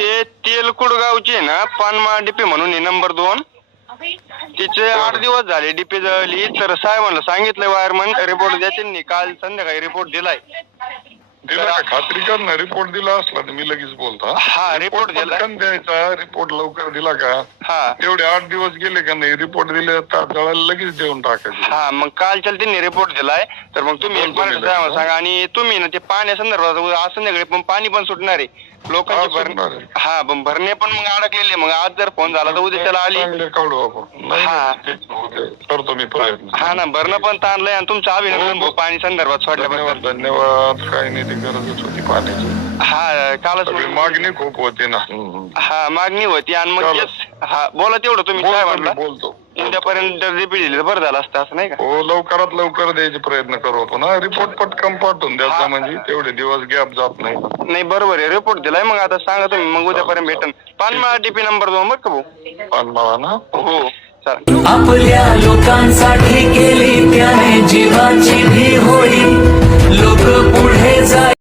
ते तेलकुड गावचे ना पानमा डीपी म्हणून नंबर 2 तिचे 8 दिवस झाले डीपी जळली. तर साहेबांना सांगितलं वायरमन रिपोर्ट द्या. त्यांनी काल संध्याकाळी रिपोर्ट दिलाय. खात्री कर ना. रिपोर्ट दिला असला तर मी लगेच बोलतो. हा रिपोर्ट दिला द्यायचा. रिपोर्ट लवकर दिला का हा तेवढे 8 दिवस गेले का नाही रिपोर्ट दिले तर लगेच देऊन टाकायचे. हा मग काल त्यांनी रिपोर्ट दिलाय. तर मग तुम्ही साहेबांना सांगा. आणि तुम्ही ना ते पाण्यासंदर्भात आज संध्याकाळी पण पाणी पण सुटणार आहे लोकांचे हा पण भरणे पण मग अडकलेले. मग आज जर फोन झाला तर उद्या त्याला आली काढू आपण. हा करतो मी प्रयत्न. हा ना भरणं पण ताणलंय. आणि तुमचं अभिनंदन पाणी संदर्भात सोडल्याबद्दल. धन्यवाद. काही नाही ती गरजच होती पाण्याची. हा कालच मागणी खूप होती ना. हा मागणी होती. आणि मग हा बोला तेवढं तुम्ही काय म्हणला. बोलतो उद्यापर्यंत रिपीट दिली तर बरं झालं असतं असं नाही का. हो लवकरात लवकर द्यायचे प्रयत्न करू आपण. रिपोर्ट पटकन पाठवून द्यायचा म्हणजे तेवढे दिवस गॅप जात नाही. नाही बरोबर आहे. रिपोर्ट दिलाय. मग आता सांगा तुम्ही. मग उद्यापर्यंत भेटन. पानमाळा डीपी नंबर 2 बरं का भाऊ. पानमाळा ना. हो चालेल. आपल्या लोकांसाठी केली त्याने जीवाची